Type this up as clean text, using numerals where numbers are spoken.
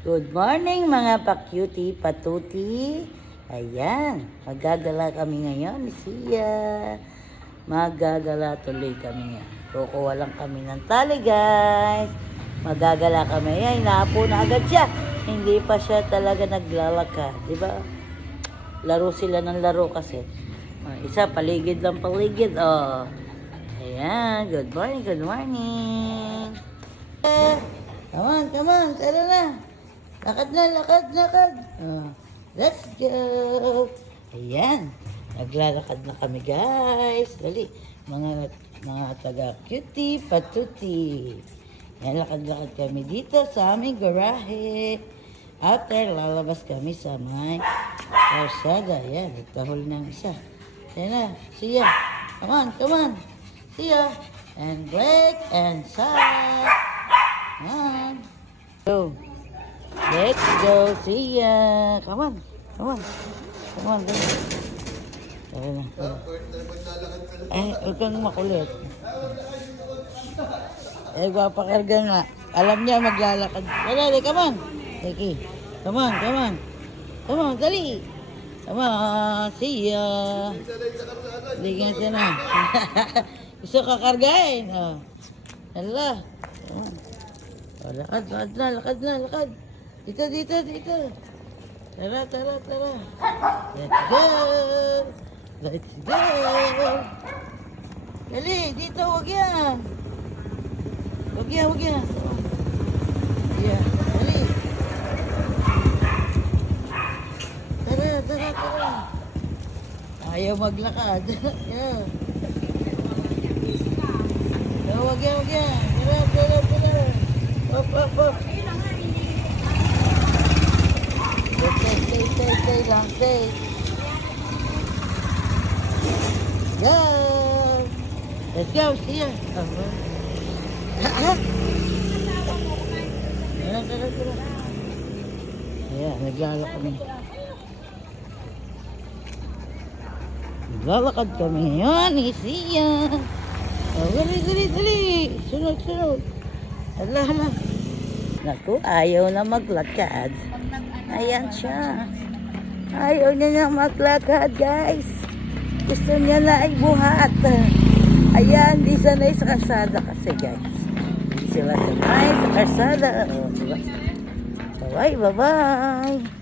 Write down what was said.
Good morning mga pa-cutie, patuti. Ayan, magagala kami ngayon ni Sia. Magagala tuloy kami ngayon. Kukuha lang kami ng tali guys. Magagala kami. Ay, naapo na agad siya. Hindi pa siya talaga naglalakad. Diba? Laro sila ng laro kasi. Isa, paligid lang paligid. Oh. Ayan, good morning, good morning. Come on, tara na. Lakad na, lakad. Let's go. Ayan, naglalakad na kami guys. Dali, mga taga-cutie, patuti. Ayan, lakad-lakad kami dito sa aming garahe. After, lalabas kami sa may karsada. Ayan, nagtahol ng isa. Ayan na, Sia. Come on. Sia. And Blake and Sai. Ayan. Go. Let's go, Sia. Come on. Tara na. Huwag kang makulit. Papakarga nga. Alam niya maglalakad. Dali, come on. Eki, come on, dali. Come on, Sia. Ligyan siya na. Gusto kakargahin. Hala. Lakad na. Dito. Tara. Let's go. Dali, dito, wag yan. Yeah, dali. Tara. Ayaw maglakad. Yeah. Wag yan. Tara. Up. Stay. Go! Let's go, Sia. Tara. Ayan, naglalakad kami ngayon ni Sia. Dali. Sunod. Hala. Naku, ayaw na maglakad. Ayan siya. Ayaw niya na maglakad, guys. Gusto niya na ay buhat. Ayan, di sanay sa karsada kasi, guys. Sila sanay sa karsada. Diba? Bye-bye.